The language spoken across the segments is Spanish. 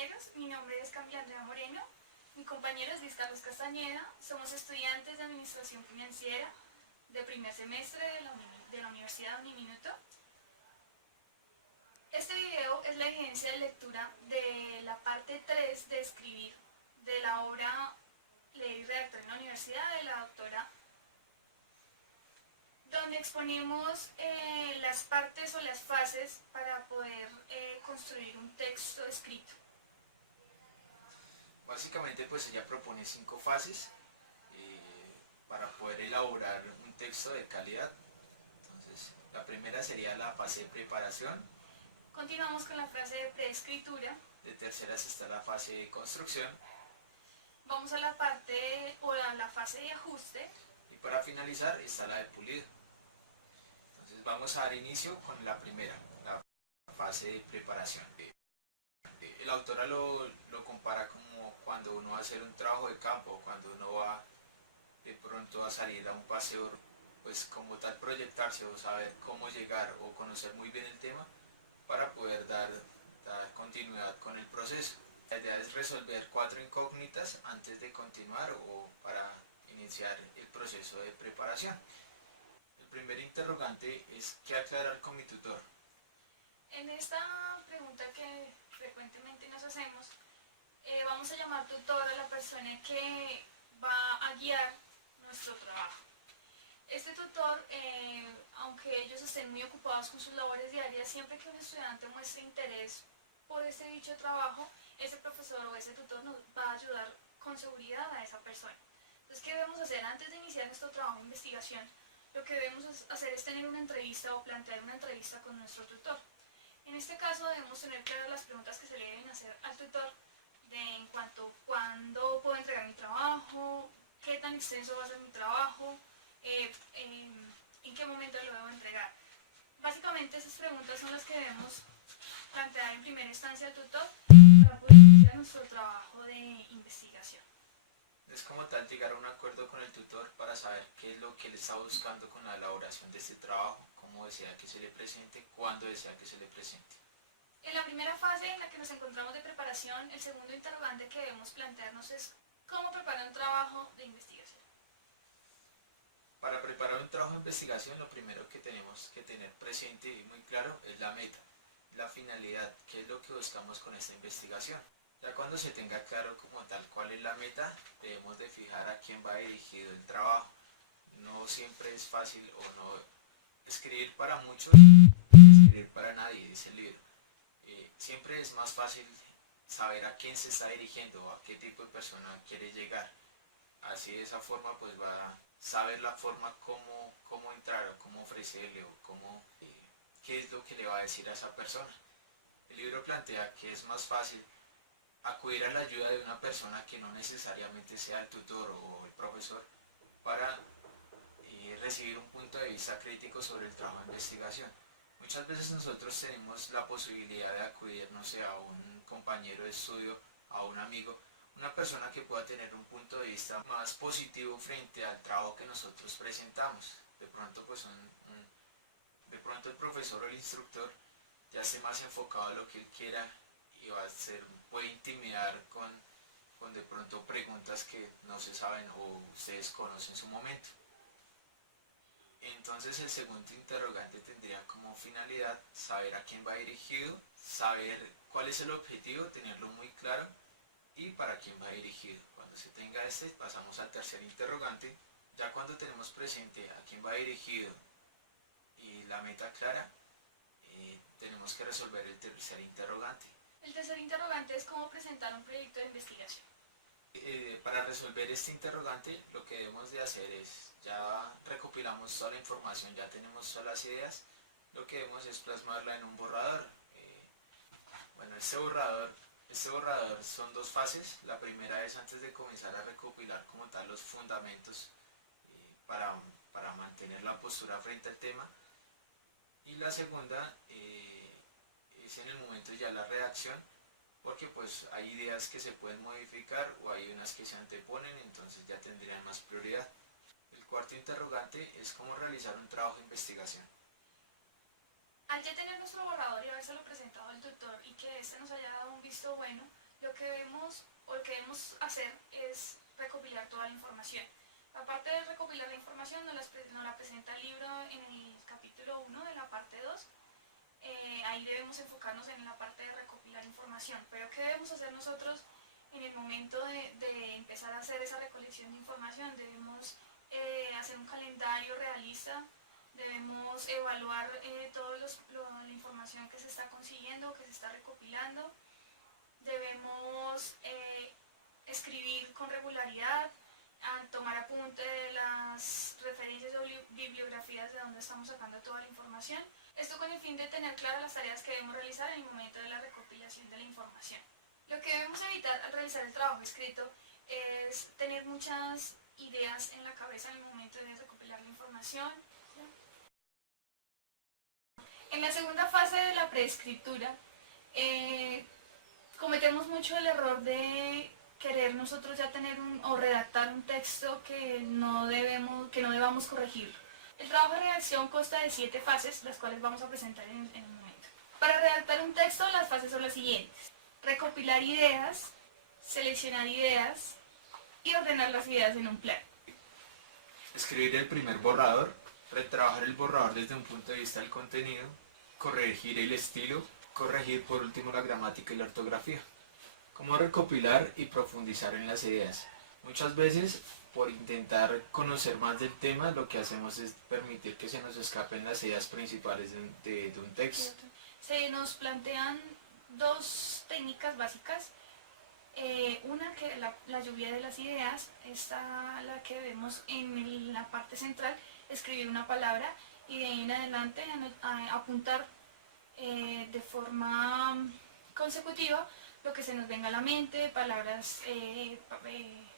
compañeros, mi nombre es Camila Andrea Moreno, mi compañero es Luis Carlos Castañeda, somos estudiantes de Administración Financiera de primer semestre de la Universidad Uniminuto. Este video es la evidencia de lectura de la parte 3 de escribir de la obra Leer y redactar en la universidad de la doctora, donde exponemos las partes o las fases para poder construir un texto escrito. Básicamente pues ella propone 5 fases para poder elaborar un texto de calidad. Entonces la primera sería la fase de preparación. Continuamos con la fase de preescritura. De terceras está la fase de construcción. Vamos a la parte o a la fase de ajuste. Y para finalizar está la de pulido. Entonces vamos a dar inicio con la primera, la fase de preparación. La autora lo compara como cuando uno va a hacer un trabajo de campo, cuando uno va de pronto a salir a un paseo, pues como tal proyectarse o saber cómo llegar o conocer muy bien el tema para poder dar continuidad con el proceso. La idea es resolver 4 incógnitas antes de continuar o para iniciar el proceso de preparación. El primer interrogante es ¿qué aclarar con mi tutor? En esta pregunta que frecuentemente nos hacemos, vamos a llamar tutor a la persona que va a guiar nuestro trabajo. Este tutor, aunque ellos estén muy ocupados con sus labores diarias, siempre que un estudiante muestre interés por este dicho trabajo, ese profesor o ese tutor nos va a ayudar con seguridad a esa persona. Entonces, ¿qué debemos hacer? Antes de iniciar nuestro trabajo de investigación, lo que debemos hacer es tener una entrevista o plantear una entrevista con nuestro tutor. En este caso debemos tener claras las preguntas que se le deben hacer al tutor en cuanto a cuándo puedo entregar mi trabajo, qué tan extenso va a ser mi trabajo, en qué momento lo debo entregar. Básicamente esas preguntas son las que debemos plantear en primera instancia al tutor para poder iniciar nuestro trabajo de investigación. Es como tal llegar a un acuerdo con el tutor para saber qué es lo que él está buscando con la elaboración de este trabajo, cómo desea que se le presente, cuándo desea que se le presente. En la primera fase en la que nos encontramos de preparación, el segundo interrogante que debemos plantearnos es ¿cómo preparar un trabajo de investigación? Para preparar un trabajo de investigación, lo primero que tenemos que tener presente y muy claro es la meta, la finalidad, qué es lo que buscamos con esta investigación. Ya cuando se tenga claro como tal cuál es la meta, debemos de fijar a quién va dirigido el trabajo. No siempre es fácil o no escribir para muchos, escribir para nadie, dice el libro. Siempre es más fácil saber a quién se está dirigiendo o a qué tipo de persona quiere llegar. Así de esa forma pues va a saber la forma cómo entrar o cómo ofrecerle o qué es lo que le va a decir a esa persona. El libro plantea que es más fácil acudir a la ayuda de una persona que no necesariamente sea el tutor o el profesor para recibir un punto de vista crítico sobre el trabajo de investigación. Muchas veces nosotros tenemos la posibilidad de acudir, no sé, a un compañero de estudio, a un amigo, una persona que pueda tener un punto de vista más positivo frente al trabajo que nosotros presentamos. De pronto pues de pronto el profesor o el instructor ya esté más enfocado a lo que él quiera y puede intimidar con de pronto preguntas que no se saben o ustedes conocen en su momento. Entonces el segundo interrogante tendría como finalidad saber a quién va dirigido, saber cuál es el objetivo, tenerlo muy claro y para quién va dirigido. Cuando se tenga pasamos al tercer interrogante. Ya cuando tenemos presente a quién va dirigido y la meta clara, tenemos que resolver el tercer interrogante. El tercer interrogante es cómo presentar un proyecto de investigación. Para resolver este interrogante lo que debemos de hacer es, ya recopilamos toda la información, ya tenemos todas las ideas, lo que debemos es plasmarla en un borrador. Bueno, este borrador son 2 fases. La primera es antes de comenzar a recopilar como tal los fundamentos para mantener la postura frente al tema, y la segunda es en el momento ya la redacción, porque pues hay ideas que se pueden modificar o hay unas que se anteponen, entonces ya tendrían más prioridad. El cuarto interrogante es cómo realizar un trabajo de investigación. Al ya tener nuestro borrador y habérselo presentado al tutor y que éste nos haya dado un visto bueno, lo que debemos hacer es recopilar toda la información. La parte de recopilar la información nos la presenta el libro en el capítulo 1 de la parte 2. Ahí debemos enfocarnos en la parte de recopilar información. Pero ¿qué debemos hacer nosotros en el momento de empezar a hacer esa recolección de información? Debemos hacer un calendario realista, debemos evaluar toda la información que se está consiguiendo, que se está recopilando, debemos escribir con regularidad, tomar apunte de las referencias o bibliografías de donde estamos sacando toda la información. Esto con el fin de tener claras las tareas que debemos realizar en el momento de la recopilación de la información. Lo que debemos evitar al realizar el trabajo escrito es tener muchas ideas en la cabeza en el momento de recopilar la información. En la segunda fase de la preescritura, cometemos mucho el error de querer nosotros ya tener o redactar un texto que no debamos corregir. El trabajo de redacción consta de 7 fases, las cuales vamos a presentar en un momento. Para redactar un texto, las fases son las siguientes: recopilar ideas, seleccionar ideas y ordenar las ideas en un plan. Escribir el primer borrador, retrabajar el borrador desde un punto de vista del contenido, corregir el estilo, corregir por último la gramática y la ortografía. Cómo recopilar y profundizar en las ideas. Muchas veces, por intentar conocer más del tema, lo que hacemos es permitir que se nos escapen las ideas principales de un texto. Se nos plantean 2 técnicas básicas. Una que la lluvia de las ideas, está la que vemos en la parte central, escribir una palabra y de ahí en adelante apuntar de forma consecutiva lo que se nos venga a la mente, palabras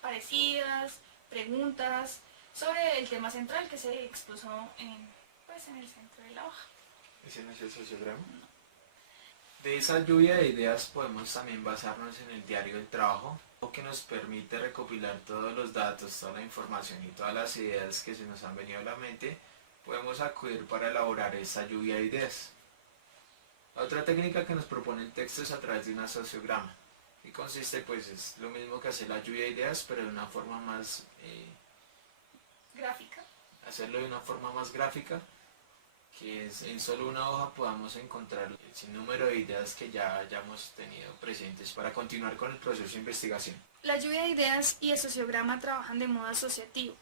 parecidas, preguntas sobre el tema central que se expuso en el centro de la hoja. ¿Ese no es el sociograma? No. De esa lluvia de ideas podemos también basarnos en el diario del trabajo, que nos permite recopilar todos los datos, toda la información y todas las ideas que se nos han venido a la mente. Podemos acudir para elaborar esa lluvia de ideas. La otra técnica que nos propone el texto es a través de un sociograma, y consiste es lo mismo que hacer la lluvia de ideas, pero de una forma más gráfica. Hacerlo de una forma más gráfica, que en solo una hoja podamos encontrar el sinnúmero de ideas que ya hayamos tenido presentes para continuar con el proceso de investigación. La lluvia de ideas y el sociograma trabajan de modo asociativo.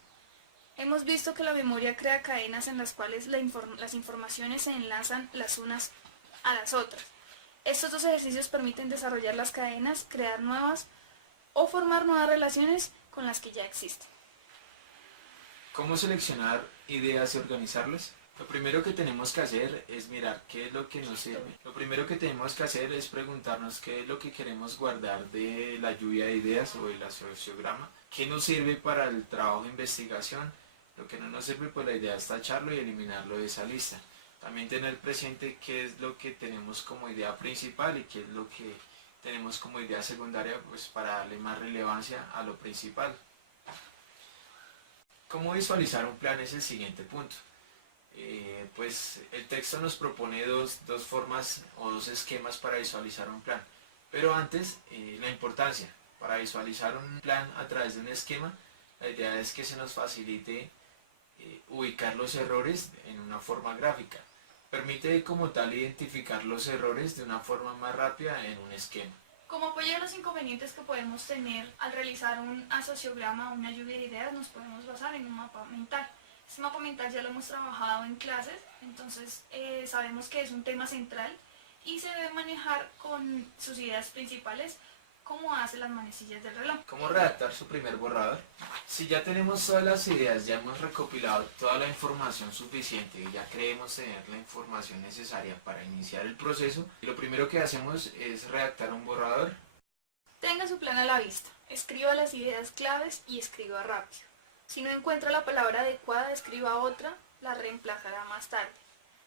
Hemos visto que la memoria crea cadenas en las cuales las informaciones se enlazan las unas a las otras. Estos 2 ejercicios permiten desarrollar las cadenas, crear nuevas o formar nuevas relaciones con las que ya existen. ¿Cómo seleccionar ideas y organizarlas? Lo primero que tenemos que hacer es mirar qué es lo que nos sirve. Lo primero que tenemos que hacer es preguntarnos qué es lo que queremos guardar de la lluvia de ideas o del sociograma, qué nos sirve para el trabajo de investigación. Lo que no nos sirve, la idea es tacharlo y eliminarlo de esa lista. También tener presente qué es lo que tenemos como idea principal y qué es lo que tenemos como idea secundaria, para darle más relevancia a lo principal. ¿Cómo visualizar un plan? Es el siguiente punto. El texto nos propone dos formas o 2 esquemas para visualizar un plan. Pero antes, la importancia. Para visualizar un plan a través de un esquema, la idea es que se nos facilite ubicar los errores en una forma gráfica. Permite como tal identificar los errores de una forma más rápida en un esquema. Como apoyo a los inconvenientes que podemos tener al realizar un sociograma o una lluvia de ideas, nos podemos basar en un mapa mental. Este mapa mental ya lo hemos trabajado en clases, entonces sabemos que es un tema central y se debe manejar con sus ideas principales, como hace las manecillas del reloj. ¿Cómo redactar su primer borrador? Si ya tenemos todas las ideas, ya hemos recopilado toda la información suficiente y ya creemos tener la información necesaria para iniciar el proceso, lo primero que hacemos es redactar un borrador. Tenga su plan a la vista, escriba las ideas claves y escriba rápido. Si no encuentra la palabra adecuada, escriba otra, la reemplazará más tarde.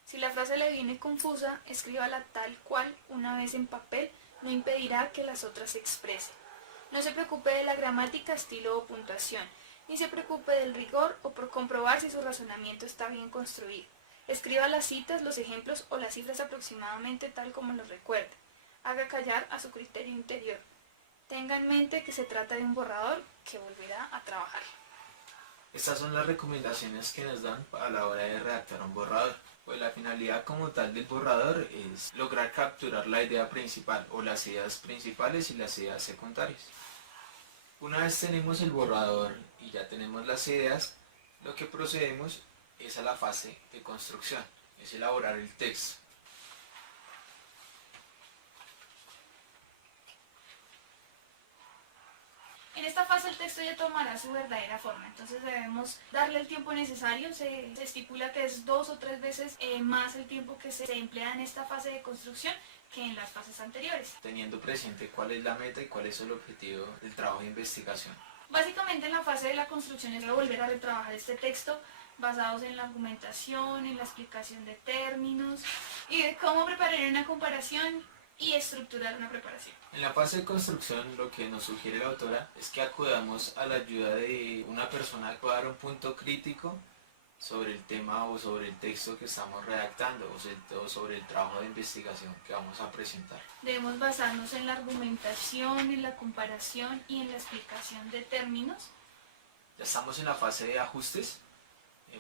Si la frase le viene confusa, escríbala tal cual una vez en papel, no impedirá que las otras se expresen. No se preocupe de la gramática, estilo o puntuación, ni se preocupe del rigor o por comprobar si su razonamiento está bien construido. Escriba las citas, los ejemplos o las cifras aproximadamente tal como los recuerde. Haga callar a su criterio interior. Tenga en mente que se trata de un borrador que volverá a trabajar. Estas son las recomendaciones que nos dan a la hora de redactar un borrador. Pues la finalidad como tal del borrador es lograr capturar la idea principal o las ideas principales y las ideas secundarias. Una vez tenemos el borrador y ya tenemos las ideas, lo que procedemos es a la fase de construcción, es elaborar el texto. En esta fase el texto ya tomará su verdadera forma, entonces debemos darle el tiempo necesario. Se estipula que es 2 o 3 veces más el tiempo que se emplea en esta fase de construcción que en las fases anteriores. Teniendo presente cuál es la meta y cuál es el objetivo del trabajo de investigación. Básicamente en la fase de la construcción es volver a retrabajar este texto basados en la argumentación, en la explicación de términos y de cómo preparar una comparación y estructurar una preparación. En la fase de construcción lo que nos sugiere la autora es que acudamos a la ayuda de una persona que pueda dar un punto crítico sobre el tema o sobre el texto que estamos redactando o sobre el trabajo de investigación que vamos a presentar. Debemos basarnos en la argumentación, en la comparación y en la explicación de términos. Ya estamos en la fase de ajustes.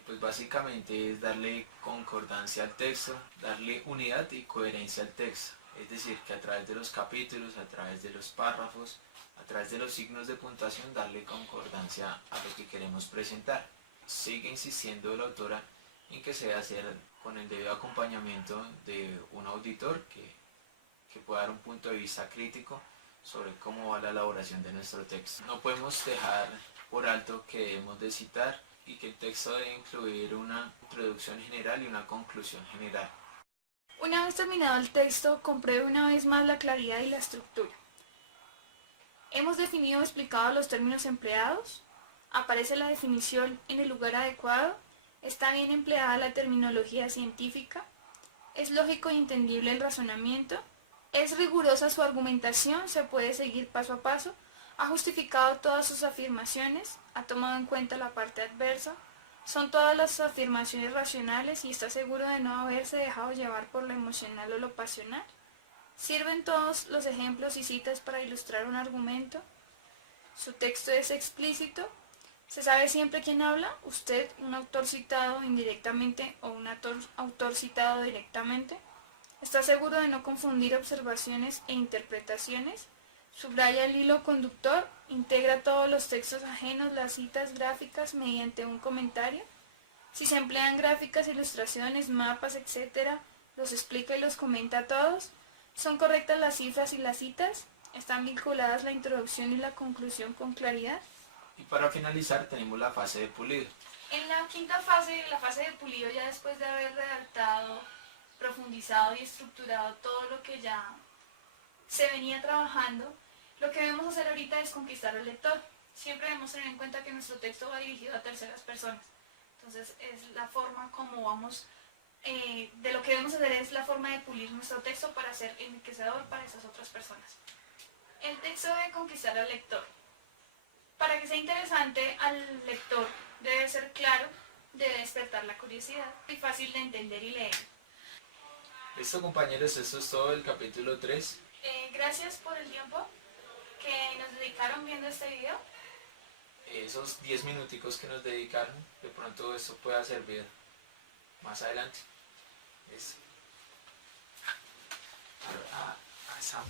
Pues básicamente es darle concordancia al texto, darle unidad y coherencia al texto. Es decir, que a través de los capítulos, a través de los párrafos, a través de los signos de puntuación, darle concordancia a lo que queremos presentar. Sigue insistiendo la autora en que se debe hacer con el debido acompañamiento de un auditor que pueda dar un punto de vista crítico sobre cómo va la elaboración de nuestro texto. No podemos dejar por alto que debemos de citar y que el texto debe incluir una introducción general y una conclusión general. Una vez terminado el texto, compruebe una vez más la claridad y la estructura. Hemos definido o explicado los términos empleados. Aparece la definición en el lugar adecuado. Está bien empleada la terminología científica. Es lógico y entendible el razonamiento. Es rigurosa su argumentación. Se puede seguir paso a paso. Ha justificado todas sus afirmaciones. Ha tomado en cuenta la parte adversa. Son todas las afirmaciones racionales y está seguro de no haberse dejado llevar por lo emocional o lo pasional. Sirven todos los ejemplos y citas para ilustrar un argumento. Su texto es explícito. Se sabe siempre quién habla, usted, un autor citado indirectamente o un autor citado directamente. Está seguro de no confundir observaciones e interpretaciones. Subraya el hilo conductor, integra todos los textos ajenos, las citas gráficas mediante un comentario. Si se emplean gráficas, ilustraciones, mapas, etc., los explica y los comenta todos. Son correctas las cifras y las citas. Están vinculadas la introducción y la conclusión con claridad. Y para finalizar tenemos la fase de pulido. En la quinta fase, la fase de pulido, ya después de haber redactado, profundizado y estructurado todo lo que ya se venía trabajando, lo que debemos hacer ahorita es conquistar al lector. Siempre debemos tener en cuenta que nuestro texto va dirigido a terceras personas. Entonces es la forma como vamos, de lo que debemos hacer es la forma de pulir nuestro texto para ser enriquecedor para esas otras personas. El texto debe conquistar al lector. Para que sea interesante al lector debe ser claro, debe despertar la curiosidad y fácil de entender y leer. Listo, compañeros, esto es todo el capítulo 3. Gracias por el tiempo que nos dedicaron viendo este video. Esos 10 minuticos que nos dedicaron, de pronto esto pueda servir más adelante. Listo. A esa.